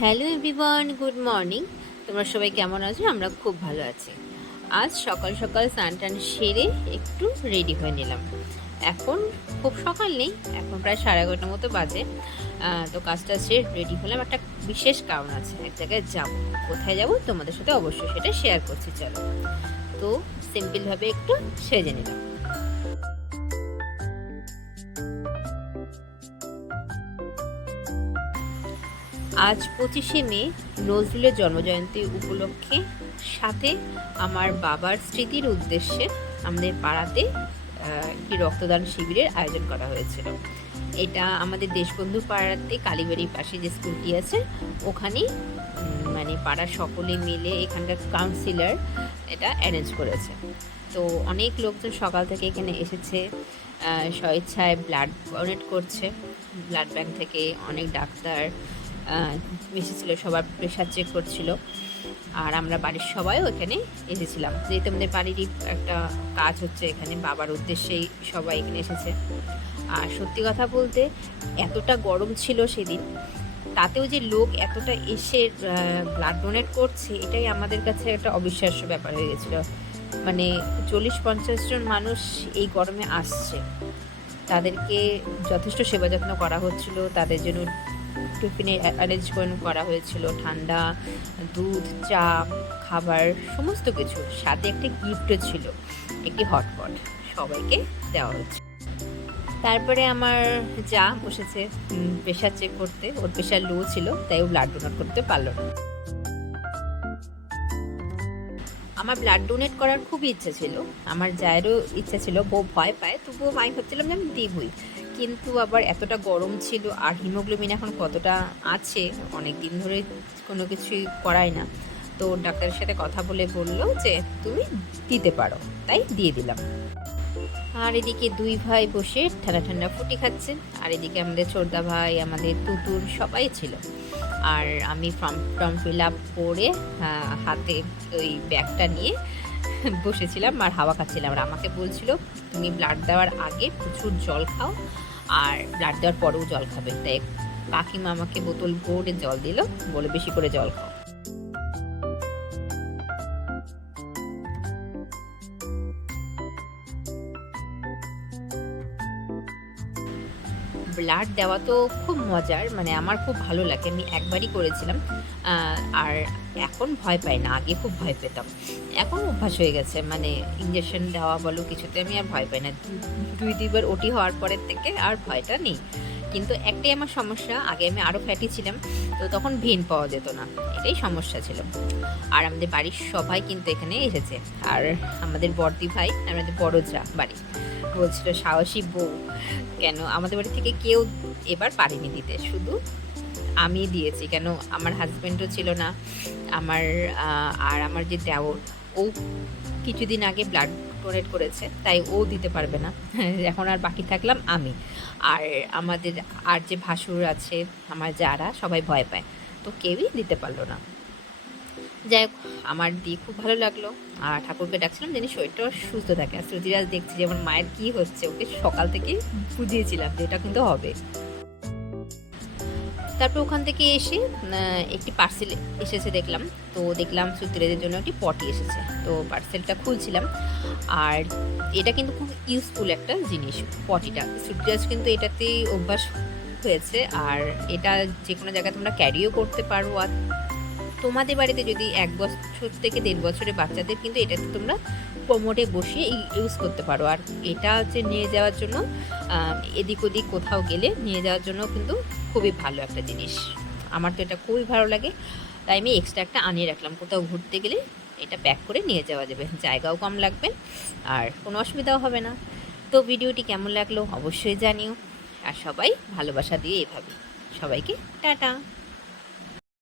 Hello everyone, good morning. তোমরা সবাই কেমন আছো? আমরা খুব ভালো আছি। আজ সকাল সকাল স্নান টান সেরে একটু রেডি হয়ে নিলাম। এখন খুব সকাল নেই, এখন প্রায় 11:30 মতো বাজে। তো কাজটা সেরে রেডি হলাম, একটা বিশেষ কারণ আছে, এক জায়গায় যাব। কোথায় যাব তোমাদের সাথে অবশ্যই সেটা শেয়ার করছি, চলো। তো সিম্পলভাবে একটু সেজে নিলাম। আজ 25শে মে, নজরুলের জন্মজয়ন্তী উপলক্ষে, সাথে আমার বাবার স্মৃতির উদ্দেশ্যে আমাদের পাড়াতে একটি রক্তদান শিবিরের আয়োজন করা হয়েছিল। এটা আমাদের দেশবন্ধু পাড়াতে কালীবাড়ির পাশে যে স্কুলটি আছে ওখানেই, মানে পাড়ার সকলে মিলে এখানকার কাউন্সিলর এটা অ্যারেঞ্জ করেছে। তো অনেক লোকজন সকাল থেকে এখানে এসেছে, স্বেচ্ছায় ব্লাড ডোনেট করছে। ব্লাড ব্যাংক থেকে অনেক ডাক্তার এসেছিলো, সবার প্রেশার চেক করছিল। আর আমরা বাড়ির সবাইও এখানে এসেছিলাম, যেহেতু আমাদের বাড়িরই একটা কাজ হচ্ছে এখানে, বাবার উদ্দেশ্যেই সবাই এখানে এসেছে। আর সত্যি কথা বলতে এতটা গরম ছিল সেদিন, তাতেও যে লোক এতটা এসে ব্লাড ডোনেট করছে, এটাই আমাদের কাছে একটা অবিশ্বাস্য ব্যাপার হয়ে গেছিলো। মানে 40-50 জন মানুষ এই গরমে আসছে, তাদেরকে যথেষ্ট সেবা যত্ন করা হচ্ছিল, তাদের জন্য টিফিনে অ্যারেঞ্জমেন্ট করা হয়েছিল, ঠান্ডা দুধ, চা, খাবার সমস্ত কিছু, সাথে একটা গিফটও ছিল, একটি হটপট সবাইকে দেওয়া হচ্ছে। তারপরে আমার যা বসেছে প্রেশার চেক করতে, ওর প্রেশার লো ছিল, তাই ও ব্লাড ডোনেট করতে পারলো না। আমার ব্লাড ডোনেট করার খুবই ইচ্ছা ছিল, আমার জায়েরও ইচ্ছা ছিল, বউ ভয় পায়, তবুও আমি ভাবছিলাম যে আমি দিবই। কিন্তু আবার এতটা গরম ছিল, আর হিমোগ্লোবিন এখন কতটা আছে, অনেক দিন ধরে কোনো কিছুই করাই না। তো ডাক্তারের সাথে কথা বলে বললো যে তুমি দিতে পারো, তাই দিয়ে দিলাম। আর এদিকে দুই ভাই বসে ঠান্ডা ঠান্ডা ফুটি খাচ্ছে, আর এদিকে আমাদের ছোটদা ভাই, আমাদের তুতুর সবাই ছিল। আর আমি ফর্ম ফিল আপ করে হাতে ওই ব্যাগটা নিয়ে বসেছিলাম আর হাওয়া খাচ্ছিলাম। আর আমাকে বলছিল তুমি ব্লাড দেওয়ার আগে প্রচুর জল খাও, আর ব্লাড দেওয়ার পরেও জল খাবে। তাই কাকিমা আমাকে বোতল ভরে জল দিল, বলে বেশি করে জল খাও। ব্লাড দেওয়া তো খুব মজার, মানে আমার খুব ভালো লাগে, আমি একবারই করেছিলাম। আর এখন ভয় পাই না, আগে খুব ভয় পেতাম, এখন অভ্যাস হয়ে গেছে। মানে ইঞ্জেকশন দেওয়া বলো কিছুতে আমি আর ভয় পাই না, 2-3বার ওটি হওয়ার পরের থেকে আর ভয়টা নেই। কিন্তু একটাই আমার সমস্যা, আগে আমি আরও ফ্যাটি ছিলাম, তো তখন ভেন পাওয়া যেত না, এটাই সমস্যা ছিল। আর আমাদের বাড়ির সবাই কিন্তু এখানে এসেছে। আর আমাদের বড়দি ভাই, আমাদের বড় যা বাড়ি, বলছিল সাহসী বউ, কেন আমাদের বাড়ি থেকে কেউ এবার পারেনি দিতে, শুধু আমি দিয়েছি। কেন আমার হাজব্যান্ডও ছিল না, আমার আর আমার যে দেওর, ও কিছুদিন আগে ব্লাড ডোনেট করেছে, তাই ও দিতে পারবে না। এখন আর বাকি থাকলাম আমি, আর আমাদের আর যে ভাসুর আছে, আমার যারা সবাই ভয় পায়, তো কেউই দিতে পারলো না। যাই হোক, আমার দিয়ে খুব ভালো লাগলো। আর ঠাকুরকে ডাকছিলাম যেন শরীরটা সুস্থ থাকে। আর শ্রুতিরাজ দেখছি যে আমার মায়ের কী হচ্ছে, ওকে সকাল থেকে বুঝিয়েছিলাম যে এটা কিন্তু হবে। তারপর ওখান থেকে এসে একটি পার্সেল এসেছে দেখলাম, তো দেখলাম শ্রুতিরাজের জন্য একটি পটি এসেছে, তো পার্সেলটা খুলছিলাম। আর এটা কিন্তু খুব ইউজফুল একটা জিনিস, পটিটা। শ্রুতিরাজ কিন্তু এটাতেই অভ্যাস হয়েছে, আর এটা যে কোনো জায়গায় তোমরা ক্যারিও করতে পারো। আর তোমাদের বাড়িতে যদি 1 বছর থেকে 1.5 বছরের বাচ্চাদের কিন্তু এটাতে তোমরা কোমরে বসিয়ে ইউজ করতে পারো। আর এটা হচ্ছে নিয়ে যাওয়ার জন্য, এদিক ওদিক কোথাও গেলে নিয়ে যাওয়ার জন্য কিন্তু খুবই ভালো একটা জিনিস। আমার তো এটা খুবই ভালো লাগে, তাই আমি এক্সট্রা একটা আনিয়ে রাখলাম, কোথাও ঘুরতে গেলে এটা প্যাক করে নিয়ে যাওয়া যাবে, জায়গাও কম লাগবে আর কোনো অসুবিধাও হবে না। তো ভিডিওটি কেমন লাগলো অবশ্যই জানিও, আর সবাই ভালোবাসা দিয়ে এভাবে সবাইকে টাটা।